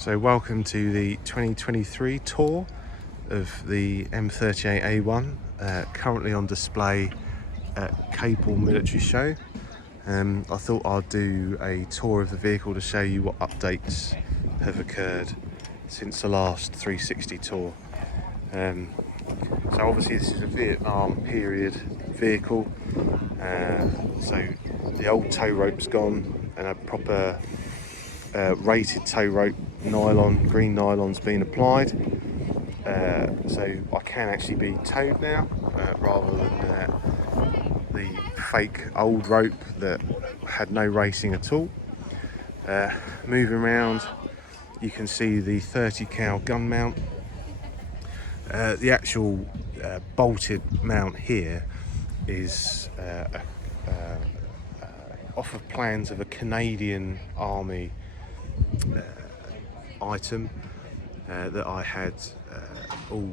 So welcome to the 2023 tour of the M38A1, currently on display at Capel Military Show. I thought I'd do a tour of the vehicle to show you what updates have occurred since the last 360 tour. So obviously this is a Vietnam period vehicle, so the old tow rope's gone and a proper rated tow rope, green nylon's been applied, so I can actually be towed now rather than the fake old rope that had no racing at all. Moving around, you can see the 30 cal gun mount. The actual bolted mount here is off of plans of a Canadian Army item that I had all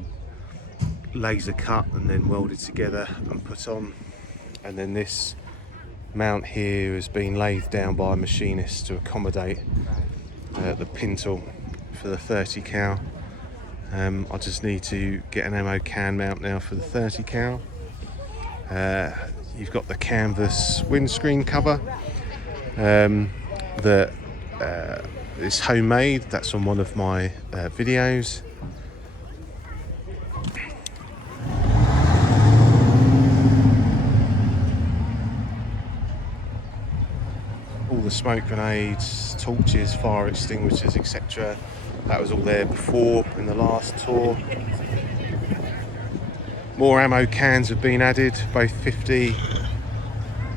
laser cut and then welded together and put on, and then this mount here has been lathed down by a machinist to accommodate the pintle for the 30 cal. I just need to get an ammo can mount now for the 30 cal. You've got the canvas windscreen cover that is homemade. That's on one of my videos. All the smoke grenades, torches, fire extinguishers, etc. That was all there before in the last tour. More ammo cans have been added, both 50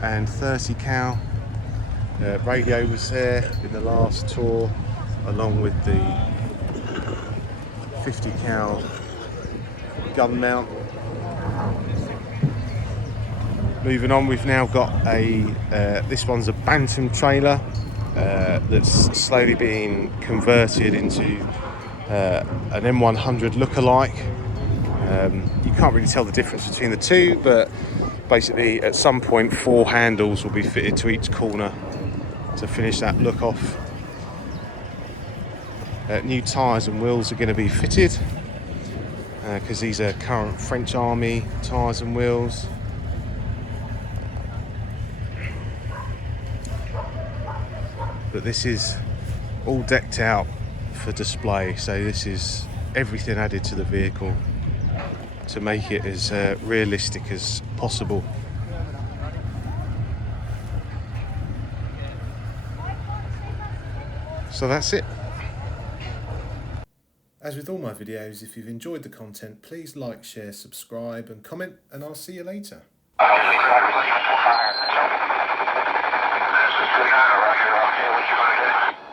and 30 cal. Radio was there in the last tour, along with the 50 cal gun mount. Moving on, we've now got this one's a Bantam trailer that's slowly being converted into an M100 lookalike. You can't really tell the difference between the two, but basically at some point 4 handles will be fitted to each corner to finish that look off. New tyres and wheels are going to be fitted because these are current French Army tyres and wheels. But this is all decked out for display, so this is everything added to the vehicle to make it as realistic as possible. So that's it. As with all my videos, if you've enjoyed the content, please like, share, subscribe and comment, and I'll see you later.